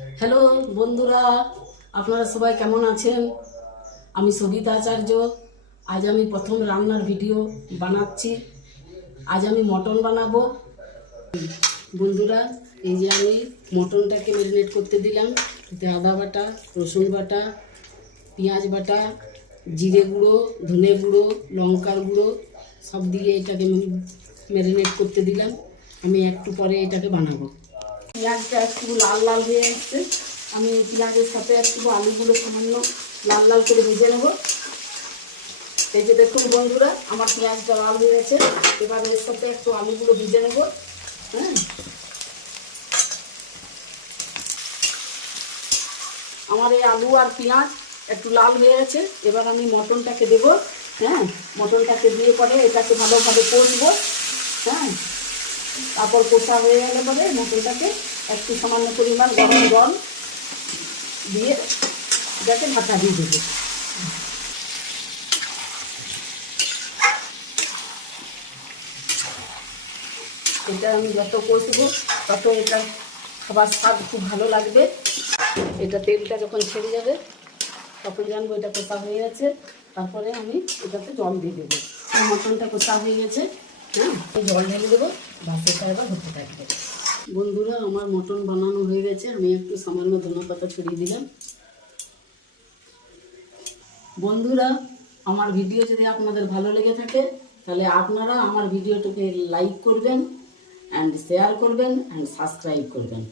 Hello বন্ধুরা, আপনারা সবাই কেমন আছেন? আমি সবিতা আচার্য। আজ আমি প্রথম রান্নার ভিডিও বানাচ্ছি। আজ আমি মটন বানাবো। বন্ধুরা, এই যে আমি মটনটাকে ম্যারিনেট করতে দিলাম। এতে আদা বাটা, রসুন বাটা, পেঁয়াজ বাটা, জিরে গুঁড়ো, ধনে গুঁড়ো, লঙ্কার গুঁড়ো সব দিয়ে এটাকে ম্যারিনেট করতে দিলাম। আমি একটু পরে এটাকে বানাবো। পেঁয়াজটা একটু লাল লাল হয়ে আসছে। আমি পেঁয়াজের সাথে একটু আলুগুলো সামান্য লাল লাল করে ভেজে নেব। এই যে দেখুন বন্ধুরা, আমার পেঁয়াজটা লাল হয়ে গেছে। এবার এর সাথে একটু আলুগুলো ভেজে নেব। হ্যাঁ, আমার এই আলু আর পেঁয়াজ একটু লাল হয়ে গেছে। এবার আমি মটনটাকে দেবো। হ্যাঁ, মটনটাকে দিয়ে পরে এটাকে ভালোভাবে কষবো। হ্যাঁ, তারপর কষা হয়ে গেলে পরে মটনটাকে একটু সামান্য পরিমাণ গরম জল দিয়ে এটাকে ঢাকা দিয়ে দেবো। এটা আমি যত কষবো তত এটা খাবার স্বাদ খুব ভালো লাগবে। এটা তেলটা যখন ছেড়ে যাবে তখন জানবো এটা কষা হয়ে গেছে। তারপরে আমি এটাতে জল দিয়ে দেবো। মটনটা কষা হয়ে গেছে। হ্যাঁ, জল ঢেলে দেবো। ভাতটা এবার হতে থাকবে। বন্ধুরা, আমার মটন বানানো হয়ে গেছে। আমি একটু সামান্য ধনেপাতা ছড়িয়ে দিলাম। বন্ধুরা, আমার ভিডিও যদি আপনাদের ভালো লেগে থাকে তাহলে আপনারা আমার ভিডিওটাকে লাইক করবেন অ্যান্ড শেয়ার করবেন অ্যান্ড সাবস্ক্রাইব করবেন।